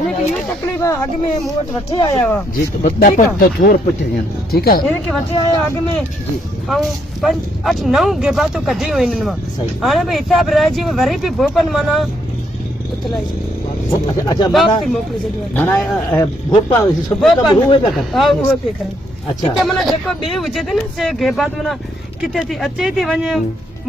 इनके ये तकलीफ है आगे में मुंह वठी आया हुआ जी तो बता पर तो छोर पट ठीक है इनके वठी आया आगे में जी और 5 8 9 गेबा तो कढी हुई इन में सही हाने भाई हिसाब राजी में वरी भी भोपन माना उतलाई अच्छा माना भोपाल सब हुए का कर हां वो पे कर अच्छा किते मना जको बे हुजे थे ना से गेबात मना किते थी अचे थी वने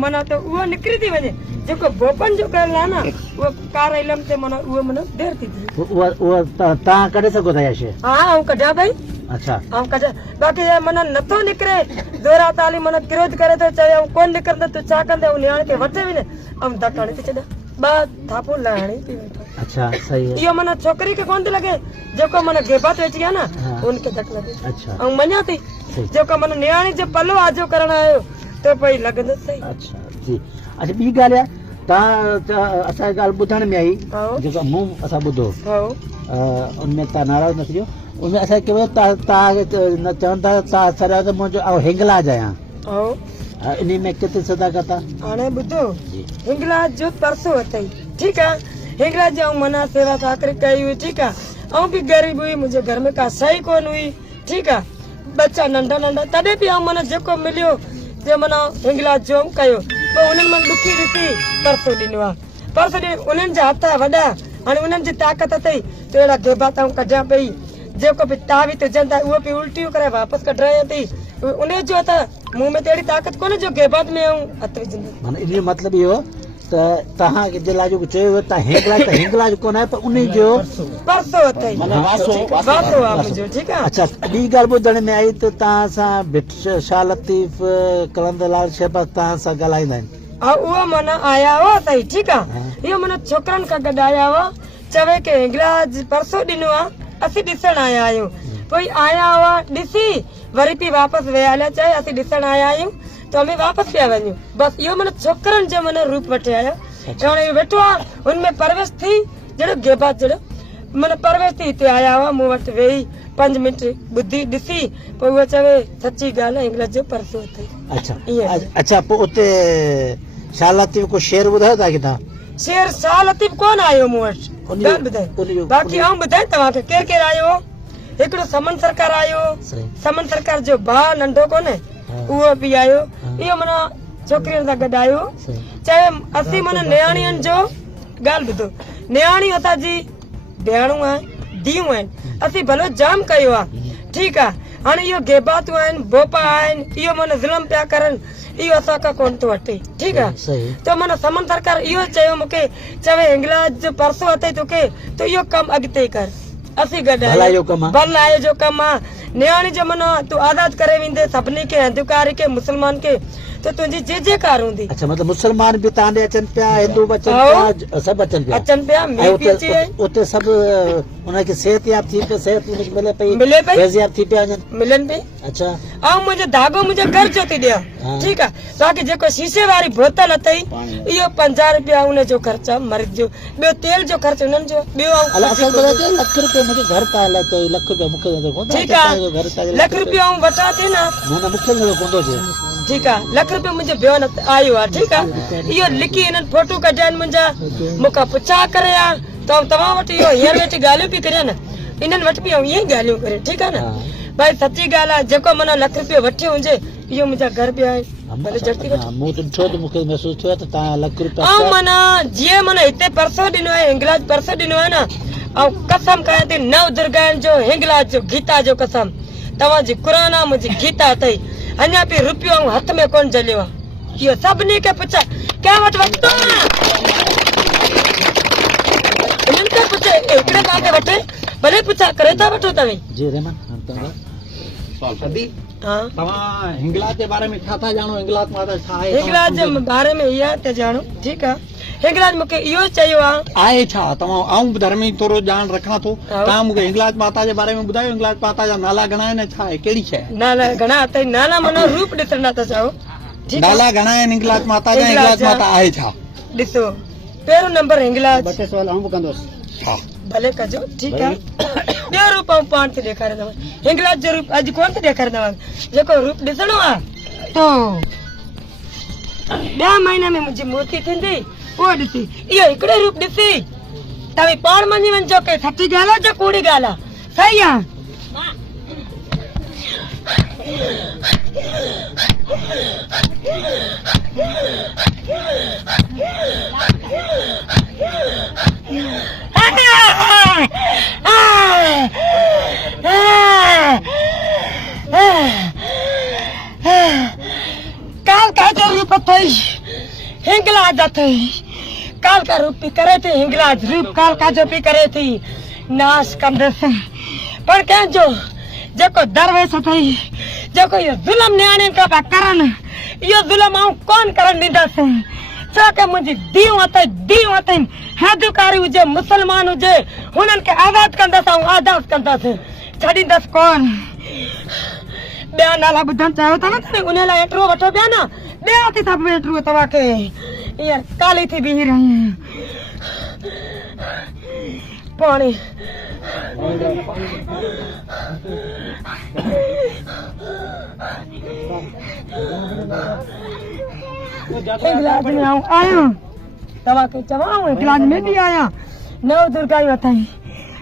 मना तो वो निकरी थी वने जको भोपन जो कर ला ना वो कार इलम ते मना वो मना देर थी वो ता करे सको था शे हां हम कढा भाई अच्छा हम कढा बाकी ये मना नथो निकरे दोरा ताली मना विरोध करे तो चाहे हम कोन निकरदा तो चा कंदे उ न्याण के वटे भी ने हम धकाणे ते चदा बा थापो लाणी थी अच्छा सही है यो मना छोकरी के कोन लगे जको मना गेबात वेच गया ना उनके धक लगे अच्छा हम मन्या थी जको मना न्याणी जो पल्लो आजो करण आयो तो भाई लगंदो सही अच्छा जी अच्छा बी गाल है ता असा गाल बुधाण में आई जो मु असा बुधो उनमें ता नाराज न थियो उनमें असा के ता न चंदा ता सरा तो मुजो हेंगला जाया इन्हीं में कितने सदा करता आने बुद्धो हिंगलाज जो परसों होते ठीक है हिंगलाज जाऊं मना सेवा साकर कही हुई ठीक है और भी गरीब हुई मुझे घर में का सही कौन हुई ठीक है बच्चा नंढा नंढा तदे भी हम मना जको मिलियो जे मना हिंगलाज जो कयो तो उन्हनि मन दुखी ॾिसी परसों ॾिनो परसों उन्हनि जा हथ वॾा हाणे उन्हनि जी ताक़त अथई तो अहिड़ा गेबा ताऊं कढियां पई जेको भी तावी तुझनि था उहो बि उल्टियूं करे वापसि कढायां थी उन जो त मुंह में तेरी ताकत कोने जो गेबात में हथ विझंदो माने इन मतलब इहो त तहां के जिला जो चयो त हिंगला जो कोन है पर उन जो परसों अथई माने वासो आ मुंहिंजो ठीक है अच्छा ॿी ॻाल्हि ॿुधण में आई त तहां सां शाह लतीफ़ कलंदरलाल शहबाज तहां सां ॻाल्हाईंदा आहिनि हा उहो माना आया हुआ सही ठीक है इहो माना छोकरनि खां गॾु आया हुआ चवे के हिंगलाज परसों ॾिनो आहे असीं ॾिसण आया आहियूं कोई आया हुआ ॾिसी वरी भी वापस वे आया चाहे असीं ॾिसण आया आहियूं तो हमें वापस पिया वञूं बस इहो माना छोकरनि जो माना रूप वठी आया हाणे वेठो आहे उनमें परवेश थी जहिड़ो गेबात जहिड़ो माना परवेश थी हिते आया हुआ मूं वटि वेही 5 मिंट ॿुधी ॾिसी पोइ उहो चवे सची ॻाल्हि आहे हिंगलाज जो परसों अथई अच्छा अच्छा पोइ उते शाह लतीफ़ को शेर ॿुधायो था किथां शेर शाह लतीफ़ कोन आयो मूं वटि ॿुधाए बाक़ी आऊं ॿुधाए तव्हांखे केरु केरु आयो हिकिड़ो समन सरकार आयो समन सरकार जो भाउ नंढो कोन्हे उहो बि आयो इहो माना छोकिरियुनि सां गॾु आयो चाहे असीं माना नियाणियुनि जो ॻाल्हि ॿुधो नियाणी असांजी भेणूं आहिनि धीअरूं आहिनि असीं भलो जाम कयो आहे ठीकु आहे हाणे इहो गेबातूं आहिनि बोपा आहिनि इहो माना ज़ुल्म पिया करनि इहो असांखां कोन थो वठे ठीकु आहे त माना समन सरकार इहो चयो मूंखे चवे हिंगलाज जो परसों अथई तोखे त इहो कमु अॻिते कर असीं गॾु भलाई जो कमु आहे नियाणी जो माना तूं आज़ाद करे वेंदे सभिनी खे हिंदुकारी खे मुस्लमान खे तो तुझी जे कार होंदी अच्छा मतलब मुसलमान भी ताने अचन पिया हिंदू बचन पिया सब अचन पिया मैं भी अची उते सब उना के सेहत याब थी पे सेहत मिले पे बेजियाब थी पे मिलन पे अच्छा आ मुझे धागो मुझे घर जो थी दिया ठीक है बाकी जेको शीशे वाली बोतल अथई इयो 50 रुपया उन जो खर्चा मर्द जो बे तेल जो खर्च उनन जो बे असल तो लाख रुपया मुझे घर पाला तो लाख रुपया मुखे देखो ठीक है लाख रुपया वटा थे ना मुखे कोंदो जे ठीक है लाख रुपया मुझे बयान आयो है ठीक है यो लिखी इन फोटो कढाइन मुंजा मुका पुछा करे आ तो तमा वट यो हेर वेठी गालियो भी करे ना इनन वट भी ये गालियो करे ठीक है ना भाई सच्ची गाल है जको मना लाख रुपया वठी हुजे यो मुंजा घर पे आए भले जड़ती वठ मु तो छो तो मुके महसूस थियो त ता लाख रुपया आ मना जे मना इते परसो दिनो है हिंगलाज परसो दिनो है ना आ कसम खाए थी नव दुर्गान जो हिंगलाज जो गीता जो कसम तवा जी कुरान मुझे गीता तई अन्या भी रुपयो हाथ में कौन जलियो ये सबनी के पूछा क्या वट वटो इनके पूछे एकड़े काके वटे भले पूछा करे था वटो तवे जी रहमान सवाल कदी हां तवा हिंगलाज के बारे में था जानो हिंगलाज माता छा है हिंगलाज के बारे में या ते जानो ठीक है हिंगलाज मुके इयो चयो आए छा तवा आऊं धर्मी थोरो जान रखना तो ता मुके हिंगलाज माता के बारे में बुधायो हिंगलाज माता जा नाला घणा है छा है केड़ी छे नाला घणा अथई नाला मनो रूप दिसना त चाहो नाला घणा है हिंगलाज माता जा हिंगलाज माता आए छा दिसो पेरो नंबर हिंगलाज बटे सवाल हम कंदोस हां भले कजो ठीक है बे रूप हम पाण ते देखारे दवा हिंगलाज जो रूप आज कोन ते देखारे दवा जेको रूप दिसणो आ तो 2 महीना में मुझे मूर्ति थींदी वो ॾिसी इहो हिकिड़ो रूप ॾिसी तव्हीं पाण मञी वञिजो के सची ॻाल्हि आहे जो कूड़ी ॻाल्हि आहे सही आहे काल का रूप थई हिंगलाज थई काल का रूप पी करे थी हिंगलाज रूप काल का जो पी करे थी नाश कंदस पर कंहिंजो जेको दरवेश थई जेको इहो ज़ुल्म न्याणे का पिया करनि इहो ज़ुल्म आऊं कोन करण ॾींदसि छो कि मुंहिंजी धीअ अथई हिंदुकारी हुजे मुस्लमान हुजे हुननि खे आज़ाद कंदसि ऐं आज़ाद कंदसि छॾींदसि कोन ॿिया नाला ॿुधण चाहियो था न उन लाइ एतिरो वठो पिया न ॿिया थी सभु एतिरो तव्हांखे हींअर काली थी बीही रही पाणी गिलास में आयो तव्हांखे चवां गिलास में बि आया नव दुर्गा अथई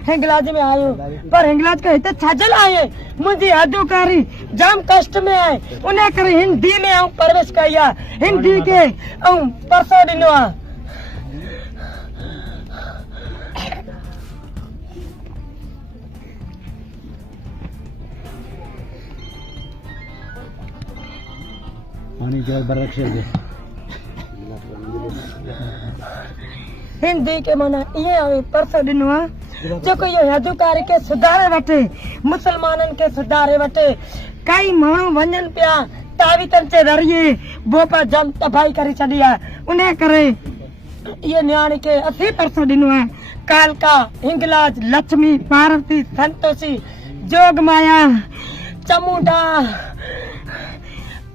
हिंगलाज में आयो पर हिंगलाज का हिते छाजल आहे मुंहिंजी हदुकारी जाम कष्ट में आहे उन करे हिंदी में आऊं परवेश कई आहे हिंदी के ऐं परसो ॾिनो आहे पानी जल बरख से हिंदी के माना ये आहे परसो ॾिनो आहे जेको इहो हिंदुकारी के सुधारे वठे मुसलमाननि के सुधारे वठे कई माण्हू वञनि पिया तावीतनि जे ज़रिए बोपा जम तबाही करे छॾी आहे उन करे इहे न्याणी खे 80% ॾिनो आहे कालका हिंगलाज लक्ष्मी पार्वती संतोषी जोगमाया चमुंडा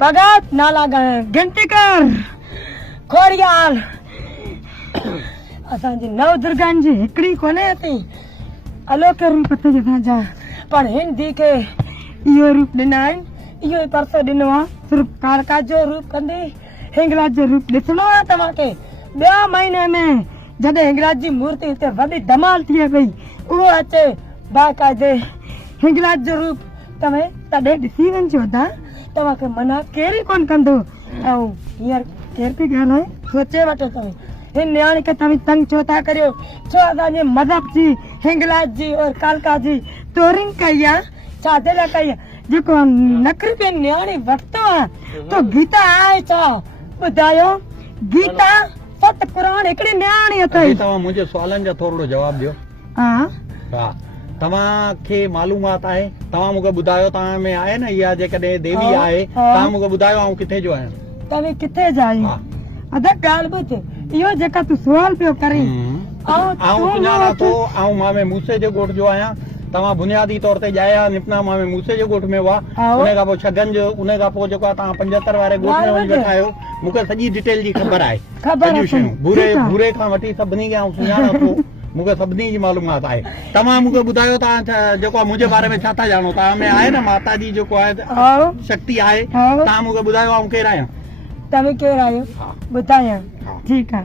भगत नाला गिनती कर खोड़ियाल असांजी नव दुर्गानि जी हिकिड़ी कोन्हे अथई अलोके रूप ते असांजा पर हिंदी खे इहो रूप ॾिना आहिनि इहो ई परसो ॾिनो आहे सिर्फ़ु कालका जो रूप कंदी हिंगलाज जो रूप ॾिसणो आहे तव्हांखे ॿिया महीने में जॾहिं हिंगलाज जी मूर्ति हिते वॾी धमाल थिए पई उहो अचे बाक़ाइदे हिंगलाज जो रूप तव्हां तॾहिं ॾिसी वञिजो तव्हांखे मना केरु कोन कंदो ऐं हींअर केरु बि ॻाल्हि आहे सोचे वठो तव्हां हिन न्याणी खे तव्हां तंग छो था करियो छो असांजे मज़हब जी हिंगलाज जी और कालका जी तोरिंग कई आहे छाजे लाइ कई आहे जेको नखरी पे न्याणी वरितो आहे तो गीता आहे छा ॿुधायो गीता सत पुराण हिकिड़ी न्याणी अथई तव्हां मुंहिंजे सुवालनि जा थोरो जवाबु ॾियो हा तव्हांखे मालूमात आहे तव्हां मूंखे ॿुधायो तव्हां में आहे न इहा जेकॾहिं देवी आहे तव्हां मूंखे ॿुधायो ऐं किथे जो आहियां तव्हां किथे जा आहियो अदा ॻाल्हि ॿुध इहो जेका तूं सुवाल पियो करे सुञाणा थो ऐं मां में मूसे जे ॻोठ जो आहियां तव्हां बुनियादी तौर ते ॼाया निपना मां में मूसे जे ॻोठ में हुआ उन खां पोइ छगंज उन खां पोइ जेको आहे तव्हां 75 वारे ॻोठ में वञी वेठा आहियो मूंखे सॼी डिटेल जी ख़बर आहे सॼियूं शयूं भूरे खां वठी सभिनी खे सुञाणा थो मूंखे सभिनी जी मालूमात आहे तव्हां मूंखे ॿुधायो तव्हां जेको आहे मुंहिंजे बारे में छा था ॼाणो तव्हां में आहे न माता जी जेको आहे शक्ति आहे तव्हां मूंखे ॿुधायो ऐं केरु आहियां तव्हां केरु आहियो ॿुधायां ठीकु आहे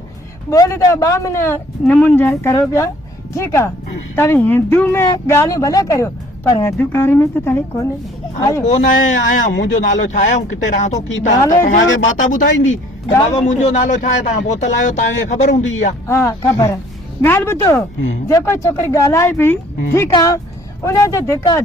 ॿोली त 2 महीना नमूने जा करो पिया ठीकु आहे तव्हां हिंदू में ॻाल्हियूं भले करियो पर हिंदुकारी में त तव्हां कोन आहियां मुंहिंजो नालो छा आहे ऐं किथे रहां थो की तव्हांखे माता ॿुधाईंदी बाबा मुंहिंजो नालो छा आहे तव्हां बोतल आहियो तव्हांखे ख़बर हूंदी आहे हा ख़बर आहे ॻाल्हि ॿुधो जेको छोकिरी ॻाल्हाए पई ठीकु आहे उनजे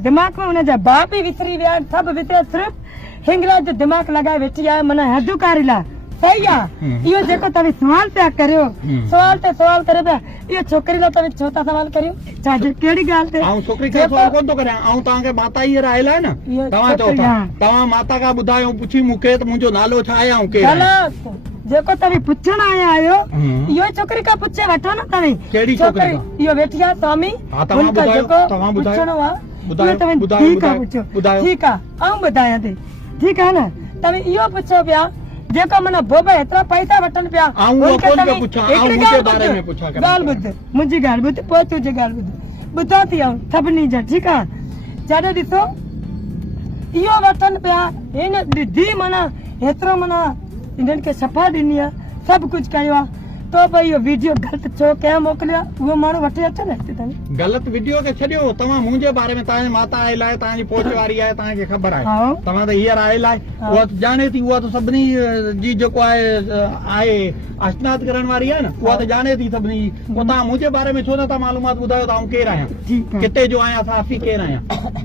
दिमाग़ में उनजा बाप ई विसरी विया आहिनि सभु विसरे सिर्फ़ु हिंगलाज जो दिमाग़ लॻाए वेठी आहे माना हिंदुकारी लाइ सही आहे इहो जेको तव्हां सवाल पिया करियो सवाल ते सवाल करे पिया इहो छोकिरी लाइ तव्हां छो था सवाल करियो छाजे कहिड़ी ॻाल्हि ते छोकिरी खे सवाल कोन थो करियां ऐं तव्हांखे माता हींअर आयल आहे न तव्हां चओ था तव्हां माता खां ॿुधायो पुछी मूंखे त मुंहिंजो नालो छा आहे ऐं केरु जेको तव्हां पुछण आया आहियो इहो छोकिरी खां पुछे वठो न तव्हां कहिड़ी छोकिरी इहो वेठी आहे स्वामी तव्हां पुछणो आहे ठीकु आहे ठीकु आहे आऊं ॿुधायां थी ठीकु आहे न तव्हां इहो पुछो पिया जेको माना बोबा एतिरा पैसा वठनि पिया ॻाल्हि ॿुध मुंहिंजी ॻाल्हि ॿुध पोइ तुंहिंजी ॻाल्हि ॿुध ॿुधां थी आऊं सभिनी जा ठीकु आहे जॾहिं ॾिसो इहो वठनि पिया हिन धी माना एतिरो माना इन्हनि खे सफ़ा ॾिनी आहे सभु कुझु कयो आहे तो भाई इहो वीडियो गलत छो कंहिं मोकिलियो उहो माण्हू वठी अचनि हिते ताईं ग़लत वीडियो खे छॾियो तव्हां मुंहिंजे बारे में तव्हांजी माता आयल आहे तव्हांजी पोच वारी आहे तव्हांखे ख़बर आहे हा तव्हां त हींअर आयल आहे उहा त ॼाणे थी उहा त सभिनी जी जेको आहे अशनात करण वारी आहे न उहा त ॼाणे थी सभिनी जी पोइ तव्हां मुंहिंजे बारे में छो नथा मालूमात ॿुधायो त आउं केरु आहियां ठीकु आहे किथे जो आहियां साफ़ी केरु आहियां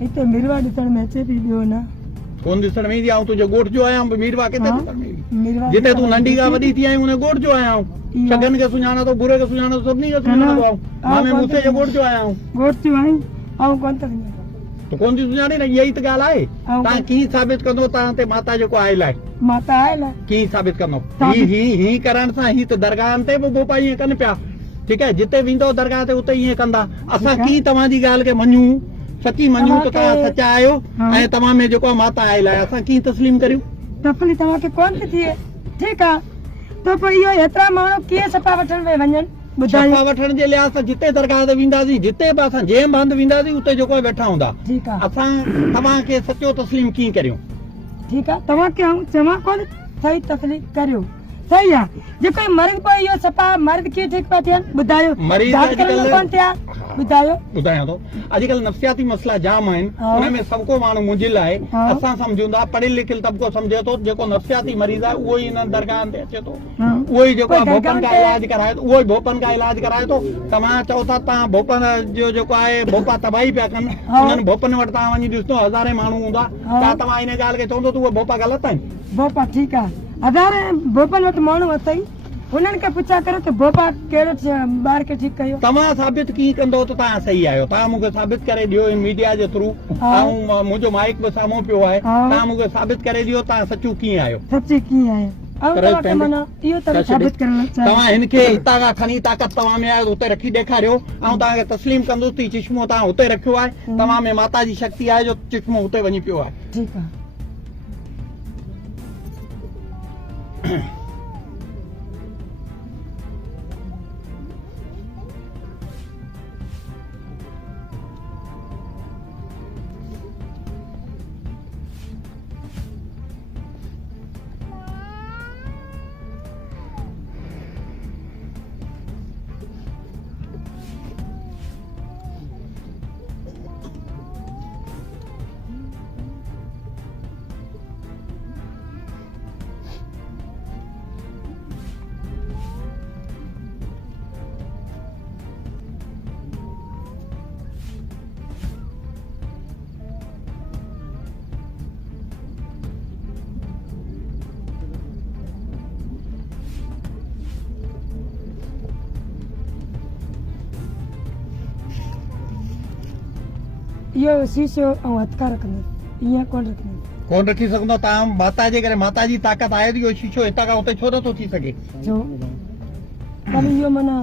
हिते मिरवा ॾिसण में अचे थी ॿियो न कोन ॾिसण में ईंदी आऊं तुंहिंजो ॻोठ जो आहियां मीरवा किथे हा, ॾिसण में ईंदी मिरवा जिते तूं नंढी खां वॾी थी आई उन ॻोठ जो आहियां इहो। छगन खे सुञाणा थो बुरे खे सुञाणा थो सभिनी खे सुञाणा थो मामे मूसे जो ॻोठ जो आहियां गोठ थियो आई ऐं कोन त तो कोन थी सुञाणे न इहा ई त ॻाल्हि आहे ऐं तव्हां कीअं साबित कंदो तव्हां ते माता जेको आयल आहे माता आयल आहे कीअं साबित कंदो साबित- ही करण सां ही त दरगाहनि ते बि भोपा ईअं कनि पिया ठीकु आहे जिते वेंदो दरगाह ते उते ईअं कंदा असां ठीकु आहे। कीअं तव्हांजी ॻाल्हि खे मञूं सची मञूं त तव्हां तव्हांखे- सचा आहियो हा। ऐं तव्हां में जेको माता आयल आहे असां कीअं तस्लीम करियूं तकली तव्हांखे कोन थी थिए ठीकु आहे त पोइ इहो एतिरा माण्हू कीअं सफ़ा वठण में वञनि ॿुधायो सफ़ा वठण जे लिहाज़ सां जिते दरगाह ते वेंदासीं जिते बि असां जंहिं बि हंधि वेंदासीं उते जेको आहे वेठा हूंदा ठीकु आहे असां तव्हांखे सचो तस्लीम कीअं करियूं ठीकु आहे तव्हांखे आऊं चवां कोन सही तस्लीम करियो सही आहे जेको मर्द पोइ इहो सफ़ा मर्द कीअं ठीकु पिया थियनि ॿुधायो मरीज़ जांच करण अॼुकल्ह- कोन थिया ॿुधायो ॿुधायां थो अॼुकल्ह नफ़्सियाती मसइला जाम आहिनि हा। उनमें सबको माण्हू मुंझिल आहे हा। असां सम्झूं था पढ़ियल लिखियल तबिको सम्झे थो जेको नफ़्सियाती मरीज़ आहे उहो ई हिन दरगाहनि ते अचे थो हा। उहो ई जेको आहे कोई भोपन का दरगाह ते- इलाज कराए थो उहो ई भोपन का इलाज कराए थो तव्हां चओ था तव्हां भोपन जो जेको आहे भोपा तबाही पिया कनि हा। उन्हनि भोपन वटि तव्हां वञी ॾिसंदो हज़ारे माण्हू हूंदा हा। छा तव्हां इन ॻाल्हि खे चवंदो त उहे भोपा ग़लति आहिनि भोपा ठीकु आहे हज़ारे भोपल वटि माण्हू अथई हुननि खे पुछा करो त भोपा कहिड़ो ॿार खे ठीकु कयो तव्हां साबित कीअं कंदो त तव्हां सही आहियो तव्हां मूंखे साबित करे ॾियो इन मीडिया जे थ्रू हा। ऐं मुंहिंजो माइक बि साम्हूं पियो आहे हा। तव्हां मूंखे साबित करे ॾियो तव्हां सचूं कीअं आहियो सची कीअं आहे ऐं करे तव्हांखे पंहिंजे- माना इहो त करे साबित करणु चाहियां तव्हां हिनखे हितां खां खणी ताक़त तव्हां में आहे उते रखी ॾेखारियो ऐं तव्हांखे तस्लीम कंदुसि थी चश्मो तव्हां हुते रखियो आहे तव्हां में माता जी शक्ति आहे जो चश्मो हुते वञी पियो आहे ठीकु आहे इहो शीशो ऐं हथका रखंदुसि ईअं कोन रखंदुसि कोन रखी सघंदो तव्हां माता जे करे माता जी ताक़त आहे त इहो शीशो हितां खां हुते छो नथो थी सघे जो पर इहो माना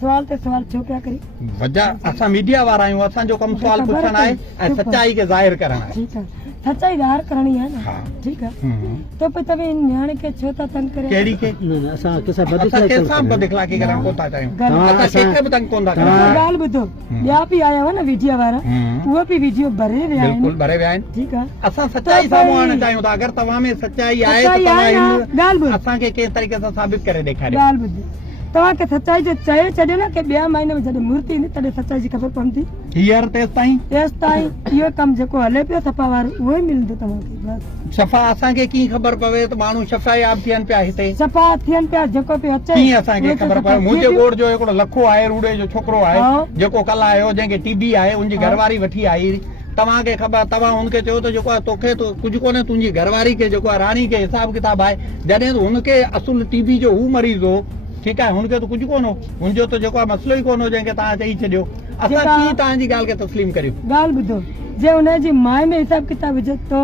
सवाल ते सवाल छो पिया करी वजह असां मीडिया वारा आहियूं असांजो कमु सवाल ख़बर पुछणु आहे ऐं चुप। सचाई खे ज़ाहिर करणु आहे ठीकु आहे सच्चाई ज़ाहिर करणी आहे हा। न ठीकु आहे हम्म। तो पोइ तव्हां न्याणे खे छो था तंग करे कहिड़ी खे न न असां कंहिंसां असां बदिखलाई कंहिंसां कोन बि दिखलाकी करणु कोन था चाहियूं ॻाल्हि- तव्हां- असां कंहिंखे बि तंग कोन था कयूं तव्हां- ॻाल्हि ॿुधो ॿिया बि आया हुआ न वीडियो वारा हम्म। उहो बि वीडियो भरे विया बिल्कुलु आहिनि भरे विया आहिनि ठीकु आहे असां सचाई तो साम्हूं भाई- आणणु चाहियूं था अगरि तव्हां में सचाई आहे त सच्चाई तव्हां आहे न, हिन- ॻाल्हि ॿुध असांखे कंहिं तरीक़े सां साबित करे ॾेखारियो ॻाल्हि ॿुध तव्हांखे सच्चाई जो चए छॾियो न की ॿिया महीने में जॾहिं मूर्ति ईंदी तॾहिं सच्चाई जी ख़बर पवंदी हींअर तेसि ताईं तेसि ताईं इहो कमु जेको हले पियो सफ़ा वारो उहो ई मिलंदो तव्हांखे बसि सफ़ा असांखे कीअं ख़बर पवे त माण्हू शफ़ायाब थियनि पिया हिते सफ़ा थियनि पिया जेको पियो अचे कीअं असांखे उहो त ख़बर सफ़ा पवे थी मुंहिंजे पियो। ॻोठ जो हिकिड़ो लखो आहे रूड़े जो छोकिरो आहे हा। जेको कल्ह आयो जंहिंखे टीबी आहे उनजी हा। घरवारी वठी आई तव्हांखे ख़बर तव्हां हुनखे चयो त जेको आहे तोखे तो कुझु कोन्हे तुंहिंजी घरवारी खे जेको आहे राणी खे हिसाब किताब आहे जॾहिं त हुनखे असुल टीबी जो हू मरीज़ हो ठीकु आहे हुनखे त कुझु कोन हो हुनजो त जेको आहे मसइलो ई कोन हो जंहिंखे तव्हां चई छॾियो असां जेका- कीअं तव्हांजी ॻाल्हि खे तस्लीम करियूं ॻाल्हि ॿुधो जे हुनजी माए में हिसाब किताब विझे तो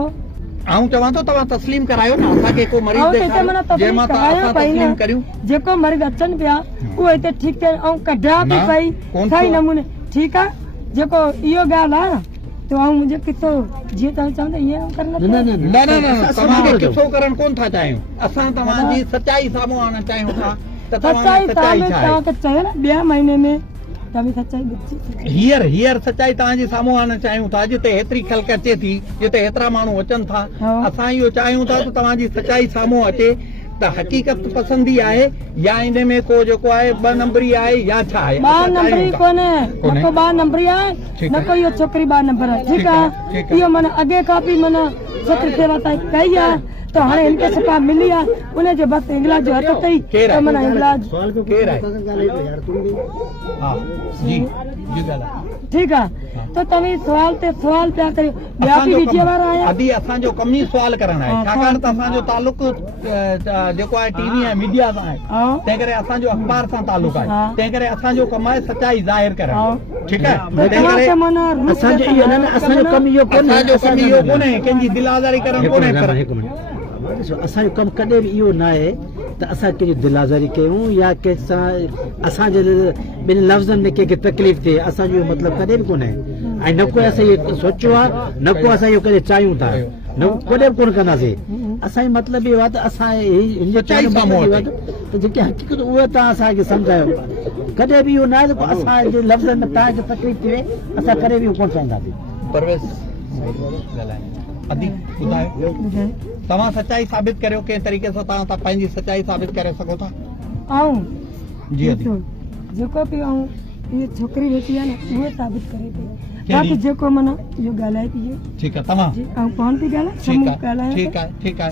आऊं चवां थो तव्हां तस्लीम करायो न असांखे को मरीज़ ऐं हिते माना ॾेखारियो जंहिं मां करायो असां पई तस्लीम न करियूं जेको मरीज़ अचनि पिया उहो हिते ठीकु थियनि ऐं कढिया बि न, पई कोन सही थियो। नमूने ठीकु आहे जेको इहो ॻाल्हि आहे न त ऐं मुंहिंजो किसो जीअं तव्हां चवंदा ईअं करणु न न न न न न असां तव्हांखे सम्झो। किसो करणु कोन था चाहियूं असां तव्हांजी सचाई साम्हूं आणणु चाहियूं था त तव्हां सच्चाई में सच्चाई तव्हां छा आहे? तव्हांखे चयो न 2 महीने में तव्हां सच्चाई ॿुधी हींअर सच्चाई तव्हांजे साम्हूं आणणु चाहियूं था। जिते हेतिरी ख़ल्क अचे थी, जिते हेतिरा माण्हू अचनि था, असां इहो चाहियूं था त तव्हांजी सच्चाई साम्हूं अचे त हक़ीक़त पसंदि आहे या इन में को जेको आहे 2 नंबरी आहे या छा आहे? 2 नंबरी कोन्हे, न को 2 नंबरी आहे, न को इहो छोकिरी 2 नंबर आहे। ठीकु आहे, इहो माना अॻे खां बि माना छोकिरी सेवा ताईं कई आहे, तो हाणे हिनखे सफ़ा मिली आहे, उनजे बसि इंगलाज जो हथ अथई त माना इंगलाज केरु आहे? हा जी जी ॻाल्हि ठीकु आहे। त तव्हां सवाल ते सवाल पिया करियो, ॿिया बि मीडिया वारा आया। अदी असांजो कम ई सुवाल करणु आहे, छाकाणि त असांजो तालुक जेको आहे टीवी ऐं मीडिया सां आहे, तंहिं करे असांजो अख़बार सां तालुक आहे, तंहिं करे असांजो कमु आहे सच्चाई ज़ाहिर करणु। ठीकु आहे, तंहिं करे असांजो कमु इहो कोन्हे कंहिंजी दिल आज़ारी करणु कोन्हे। असांजो कमु कॾहिं बि इहो न आहे त असां कंहिंजी दिल आज़ारी कयूं या कंहिंसां असांजे ॿिनि लफ़्ज़नि में कंहिंखे तकलीफ़ थिए, असांजो इहो मतिलबु कॾहिं बि कोन्हे। ऐं न को असां इहो सोचियो आहे, न को असां इहो कॾहिं चाहियूं था, न कॾहिं बि कोन कंदासीं। असांजो मतिलबु इहो आहे त असां त जेके हक़ीक़त उहे तव्हां असांखे सम्झायो। कॾहिं बि इहो न आहे त असांजे लफ़्ज़नि में तव्हांखे तकलीफ़ थिए, असां कॾहिं बि इहो कोन चाहींदासीं। अदी ॿुधायो, तव्हां सच्चाई साबित करियो, कंहिं तरीक़े सां तव्हां पंहिंजी सच्चाई साबित करे सघो था। जी अदी जेको बि इहे छोकिरी वेठी आहे न, उहे साबित करे पई, बाक़ी जेको माना इहो ॻाल्हाए थी। ठीकु आहे, तव्हां ऐं पाण बि ॻाल्हाए।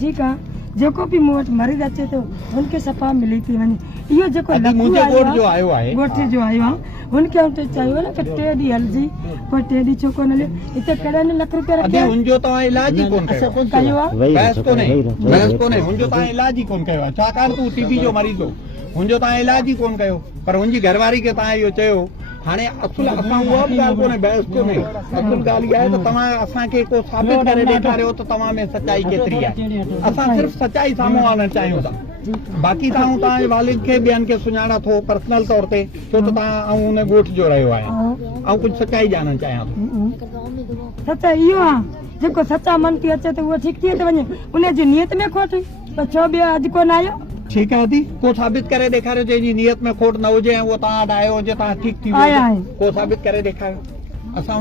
ठीकु आहे, जेको बि मूं वटि मरीज़ अचे थो हुनखे सफ़ा मिली थी वञे। इहो जेको मुंहिंजे ॻोठ जो आयो आहे, ॻोठ जो आयो आहे, हुनखे हुते चयो न कि 3 ॾींहं हलजी, कोई 3 ॾींहं छो कोन हलियो, हिते कॾहिं न लख रुपया रखिया। हुनजो तव्हां इलाज ई कोन कयो आहे, बहस कोन्हे, हुनजो तव्हां इलाज ई कोन कयो आहे, छाकाणि तूं टीबी जो मरीज़ हो, हुनजो तव्हां इलाज ई कोन कयो, पर हुनजी घरवारी खे तव्हां इहो चयो। हाणे असुल असां उहा बि ॻाल्हि कोन्हे, बहस कोन्हे, असुल ॻाल्हि इहा आहे त तव्हां असांखे को साबित करे ॾेखारियो त तव्हां में सच्चाई केतिरी आहे। असां सिर्फ़ु सच्चाई साम्हूं आणणु चाहियूं था, बाक़ी तव्हांजे वालिद खे ॿियनि खे सुञाणा थो पर्सनल तौर ते, छो त तव्हां हुन ॻोठ जो रहियो आहे, ऐं कुझु सच्चाई ॼाणणु चाहियां थो। सच्चाई इहो आहे, जेको सच्चा मन थी अचे त उहो ठीकु थी वञे, उनजी नियत में खोट त छो ॿियो अॼु कोन आयो। ठीकु आहे, को साबित करे ॾेखारियो जंहिंजी नियत में खोट न हुजे ऐं उहो तव्हां वटि आयो हुजे, तव्हां ठीकु थी वियो, को साबित करे ॾेखारियो। असां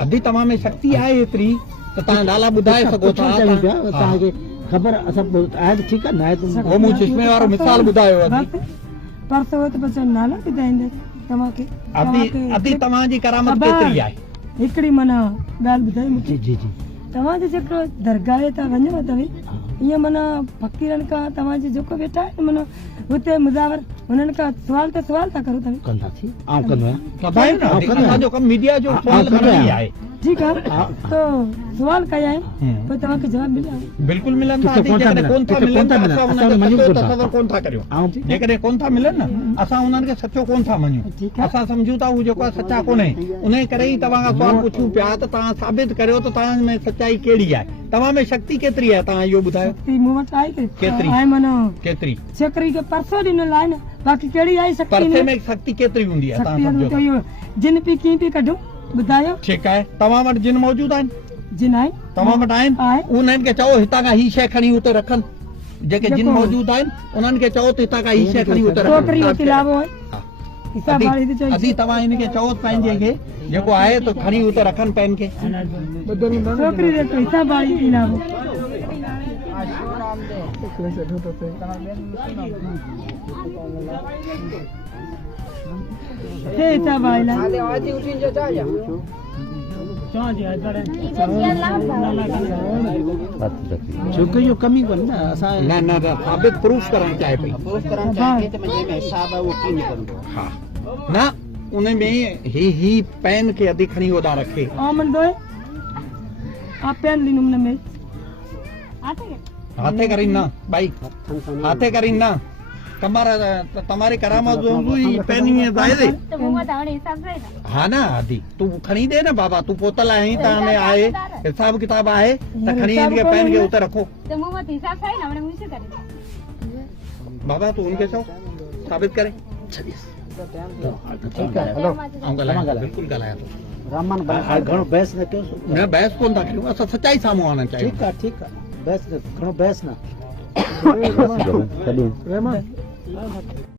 अदी तव्हां में शक्ति आहे एतिरी त तव्हां नाला ॿुधाए सघो था, तव्हांखे ख़बर आहे त ठीकु आहे, न आहे त मूं चश्मे वारो मिसाल ॿुधायो। परसों त बस नाला ॿुधाईंदे तव्हांखे। अदी तव्हांजी करामत केतिरी आहे? हिकिड़ी माना ॻाल्हि ॿुधाई मूंखे। जी जी, तव्हांजे जेको दरगाह तां वञो तव्हां, ईअं माना फ़क़ीरनि खां तव्हांजे जेको वेठा आहिनि माना हुते मुज़ावर, हुननि खां सवाल ते सवाल था करो तव्हां। कंदासीं, आउं कंदो आहियां, असांजो कमु मीडिया जो सवाल करणु ई आहे। ठीकु आहे, तो सवाल कया आहिनि, पोइ तव्हांखे जवाब मिलिया। बिल्कुलु मिलनि था, जेकॾहिं कोन था मिलनि तसवर कोन था करियो, जेकॾहिं कोन था मिलनि न असां उन्हनि खे सचो कोन था मञूं, असां सम्झूं था उहो जेको आहे सचा कोन्हे, उन करे ई तव्हां खां सवाल पुछूं पिया त तव्हां साबित करियो त तव्हां में सचाई कहिड़ी आहे, तव्हां में शक्ति केतिरी आहे, तव्हां इहो ॿुधायो। मूं वटि आहे केतिरी आहे माना केतिरी? छोकिरी खे परसों ॾिनल आहे न, बाक़ी कहिड़ी आहे शक्ति? परसे में शक्ति केतिरी हूंदी आहे तव्हां सम्झो? जिन पी कीअं पई कढूं ॿुधायो। ठीकु आहे, तव्हां वटि जिन मौजूदु आहिनि? जिन आहिनि, तव्हां वटि आहिनि, उन्हनि खे चओ हितां खां ही शइ खणी हुते रखनि, जेके जिन मौजूदु आहिनि उन्हनि खे चओ त हितां खां ही शइ खणी हुते रखनि। अदी तव्हां हिनखे चओ पंहिंजे खे जेको आहे त खणी हुते रखनि पेन खे। छोकिरी हिसाब वारी इलावो छोकिरी जो कमी कोन्हे न, असां न साबित प्रूफ करणु चाहे पई न, उन में ही पेन खे अधी खणी होॾां रखे। हाथे करी न भाई, हाथे करी न તમારે કરામત જોઈ પેની જાય દે હા ના આધી તું ખણી દે ને બાબા, તું પોતલ આહી તાને આए हिसाब किताब आए त खणी इनके पेन के उतर रखो बाबा, तू उनके चो साबित करे ठीक है हलो बिल्कुल ॻाल्हायां थो रामन घणो बहस न कयो न बहस कोन था कयूं असां सच्चाई साम्हूं आणणु चाहियूं ठीक आहे बहस घणो बहस न